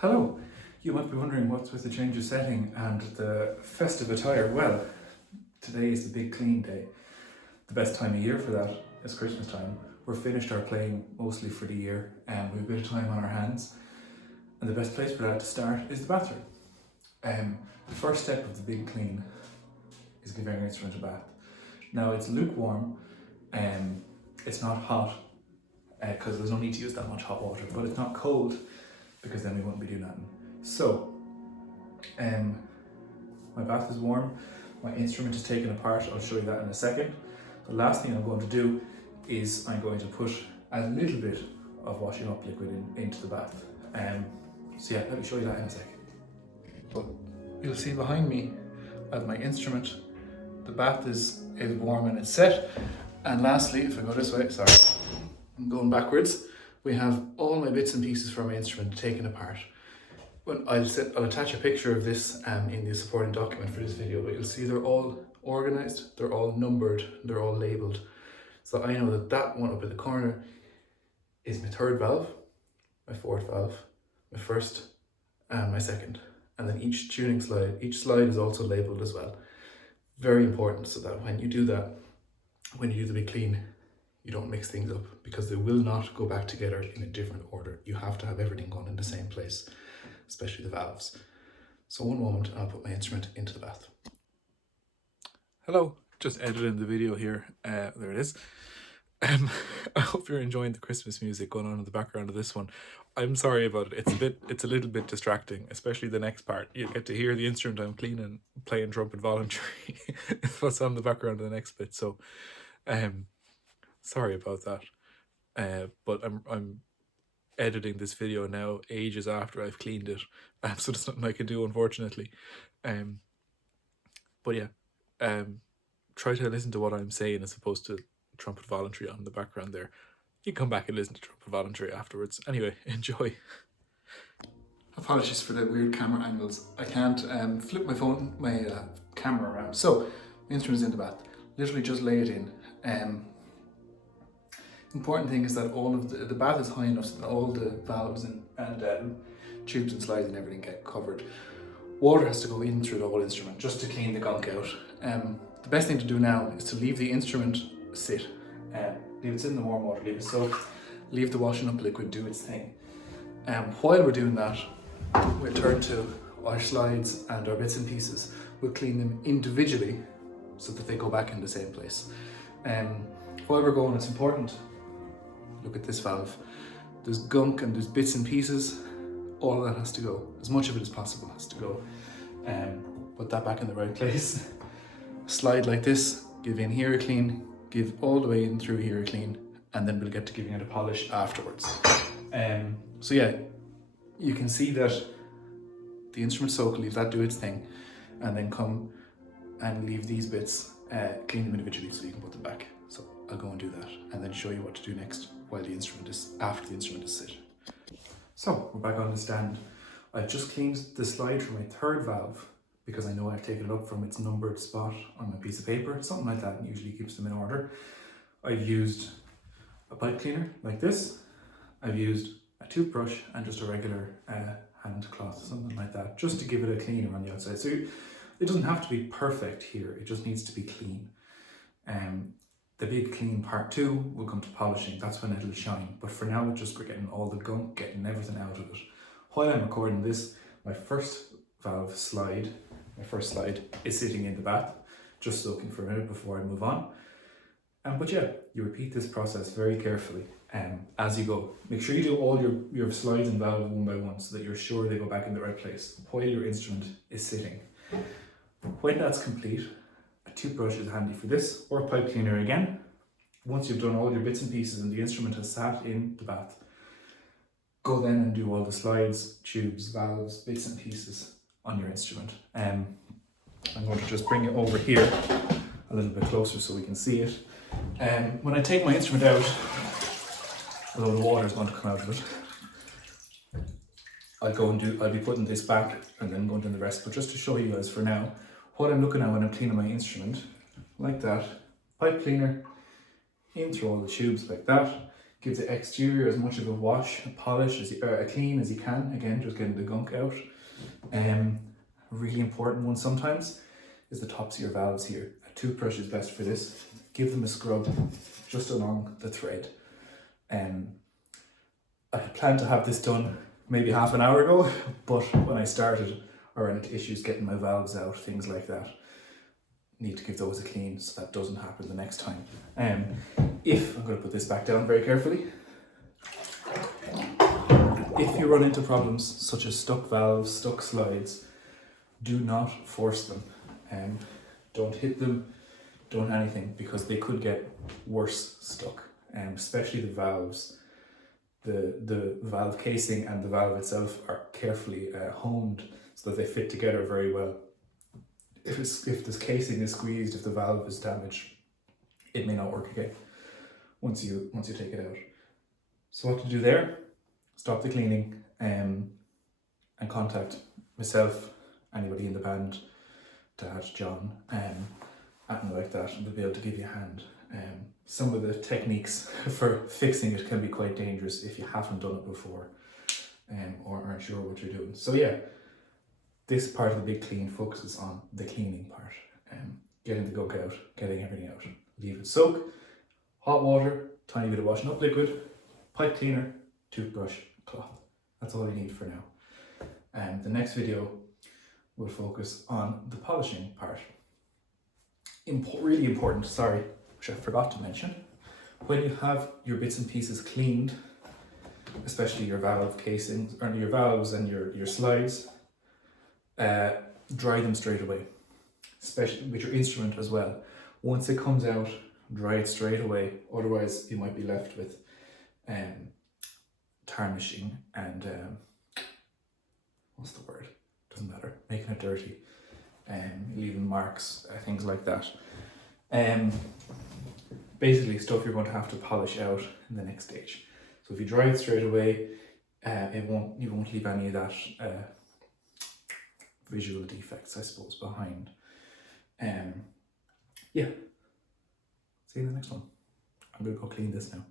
Hello! You might be wondering what's with the change of setting and the festive attire. Well, today is the big clean day. The best time of year for that is Christmas time. We're finished our playing mostly for the year and we have a bit of time on our hands. And the best place for that to start is the bathroom. The first step of the big clean is giving our instrument a bath. Now it's lukewarm, it's not hot because there's no need to use that much hot water, but it's not cold because then we wouldn't be doing nothing. So, my bath is warm, my instrument is taken apart, I'll show you that in a second. The last thing I'm going to do is I'm going to put a little bit of washing up liquid into the bath. So yeah, let me show you that in a second. But you'll see behind me I have my instrument, the bath is warm and it's set. And lastly, if I go this way, sorry, I'm going backwards, we have all my bits and pieces from my instrument taken apart. I'll attach a picture of this in the supporting document for this video, but you'll see they're all organised, they're all numbered, they're all labelled. So I know that that one up in the corner is my third valve, my fourth valve, my first and my second. And then each slide is also labelled as well. Very important, so that when you do that, when you do the big clean, you don't mix things up because they will not go back together in a different order. You have to have everything going in the same place, especially the valves. So one moment, I'll put my instrument into the bath. Hello, just editing the video here. There it is. I hope you're enjoying the Christmas music going on in the background of this one. I'm sorry about it. It's a little bit distracting, especially the next part. You get to hear the instrument I'm cleaning, playing trumpet voluntary. It's what's on the background of the next bit. So, sorry about that. But I'm editing this video now ages after I've cleaned it, so there's nothing I can do, unfortunately. But yeah, try to listen to what I'm saying as opposed to trumpet voluntary on the background there. You can come back and listen to trumpet voluntary afterwards. Anyway, enjoy. Apologies for the weird camera angles. I can't flip my camera around. So, the instrument's in the bath. Literally just lay it in. Important thing is that all of the bath is high enough so that all the valves and tubes and slides and everything get covered. Water has to go in through the whole instrument just to clean the gunk out. The best thing to do now is to leave the instrument sit. Leave it sit in the warm water, leave it soak, leave the washing up liquid do its thing. While we're doing that, we'll turn to our slides and our bits and pieces. We'll clean them individually so that they go back in the same place. While we're going, it's important. Look at this valve. There's gunk and there's bits and pieces. All of that has to go. As much of it as possible has to go. Put that back in the right place. Slide like this, give in here a clean, give all the way in through here a clean, and then we'll get to giving it a polish afterwards. So yeah, you can see that the instrument soak, leave that do its thing, and then come and leave these bits, clean them individually so you can put them back. So I'll go and do that and then show you what to do next while after the instrument is sit. So we're back on the stand. I've just cleaned the slide for my third valve because I know I've taken it up from its numbered spot on my piece of paper, something like that, and usually keeps them in order. I've used a pipe cleaner like this. I've used a toothbrush and just a regular hand cloth, something like that, just to give it a clean around the outside. So it doesn't have to be perfect here, it just needs to be clean. The big clean part 2 will come to polishing, that's when it'll shine. But for now, we're getting all the gunk, getting everything out of it. While I'm recording this, my first valve slide, is sitting in the bath, just soaking for a minute before I move on. But yeah, you repeat this process very carefully as you go. Make sure you do all your slides and valves one by one so that you're sure they go back in the right place while your instrument is sitting. When that's complete, a toothbrush is handy for this, or a pipe cleaner again. Once you've done all your bits and pieces and the instrument has sat in the bath, go then and do all the slides, tubes, valves, bits and pieces on your instrument. I'm going to just bring it over here a little bit closer so we can see it. When I take my instrument out, although the water is going to come out of it, I'll be putting this back and then going to the rest. But just to show you guys for now, what I'm looking at when I'm cleaning my instrument, like that, pipe cleaner, in through all the tubes like that, Give the exterior as much of a wash, a polish, a clean as you can. Again, just getting the gunk out. A really important one sometimes is the tops of your valves here. A toothbrush is best for this. Give them a scrub just along the thread. I planned to have this done maybe half an hour ago, but when I started, I ran into issues getting my valves out, things like that. Need to give those a clean so that doesn't happen the next time. If I'm going to put this back down very carefully. If you run into problems such as stuck valves, stuck slides, do not force them. Don't hit them, don't anything, because they could get worse stuck. Especially the valves. The valve casing and the valve itself are carefully honed so that they fit together very well. If this casing is squeezed, if the valve is damaged, it may not work again once you take it out. So what to do there? Stop the cleaning and contact myself, anybody in the band, Dad, John, anything like that, and they'll be able to give you a hand. Some of the techniques for fixing it can be quite dangerous if you haven't done it before or aren't sure what you're doing. So yeah, this part of the big clean focuses on the cleaning part, getting the gunk out, getting everything out. Leave it soak, hot water, tiny bit of washing up liquid, pipe cleaner, toothbrush, cloth. That's all you need for now. The next video will focus on the polishing part. Really important, sorry, which I forgot to mention. When you have your bits and pieces cleaned, especially your valve casings, or your valves and your slides, dry them straight away, especially with your instrument as well. Once it comes out, dry it straight away, otherwise you might be left with tarnishing and what's the word? Doesn't matter, making it dirty, leaving marks, things like that. Basically stuff you're going to have to polish out in the next stage. So if you dry it straight away, you won't leave any of that visual defects, I suppose, behind. Yeah. See you in the next one. I'm going to go clean this now.